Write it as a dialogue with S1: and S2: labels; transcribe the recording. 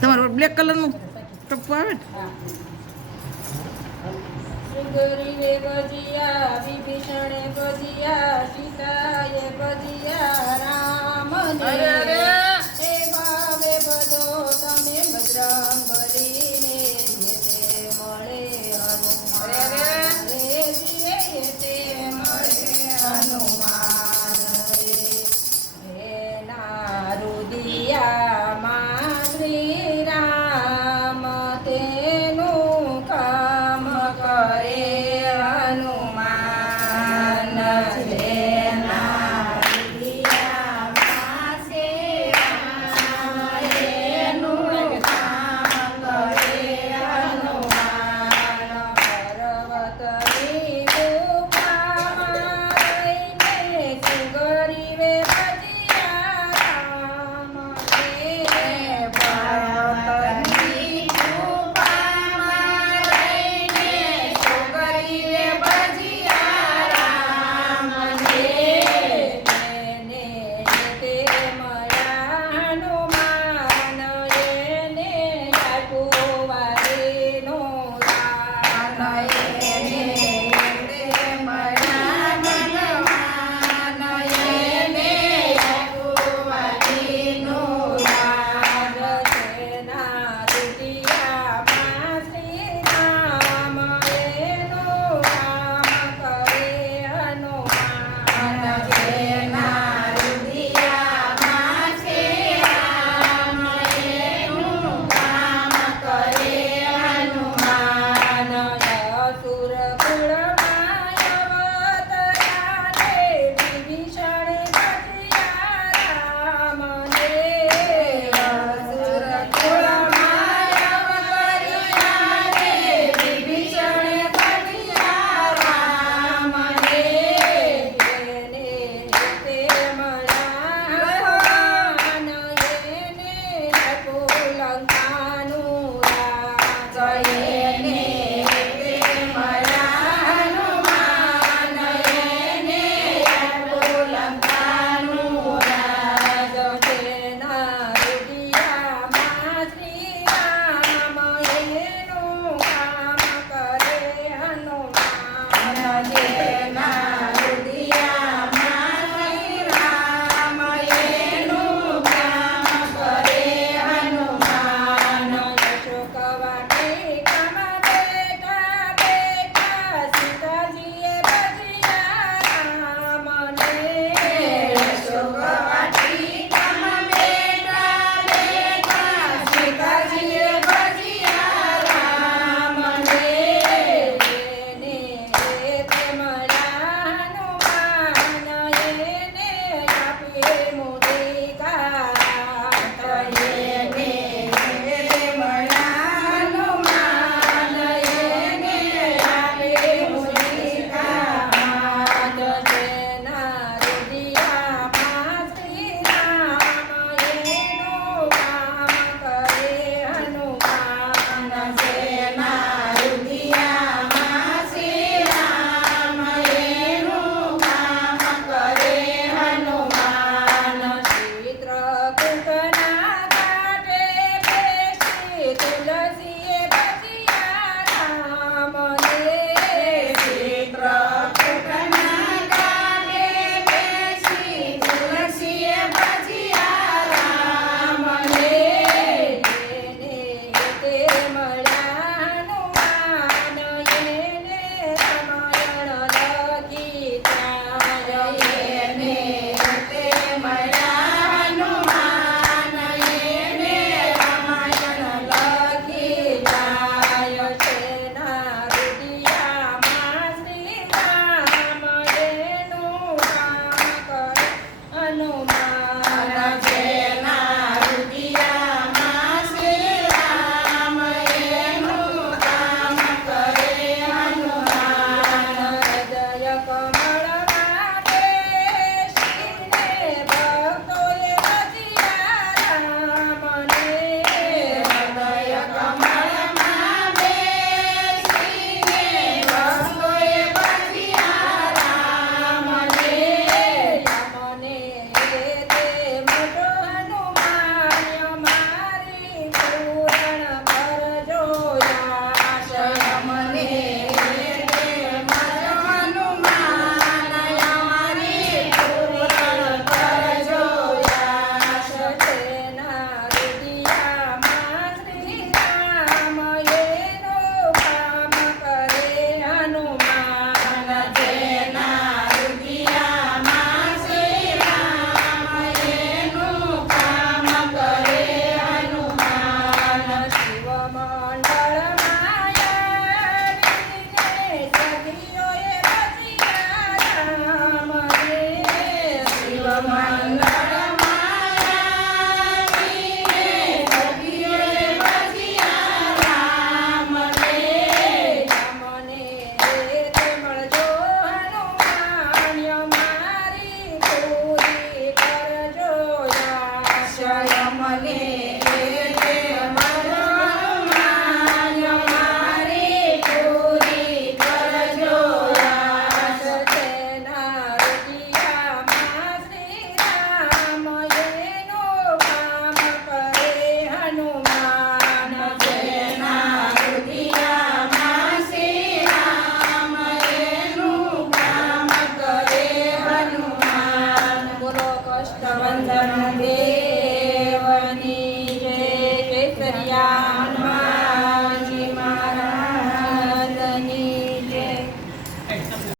S1: તમારો બ્લેક કલરનું ટપ્પુ આવે ને?
S2: ગરીબે ભજીયા વિભીષણે ભજીયા સીતાએ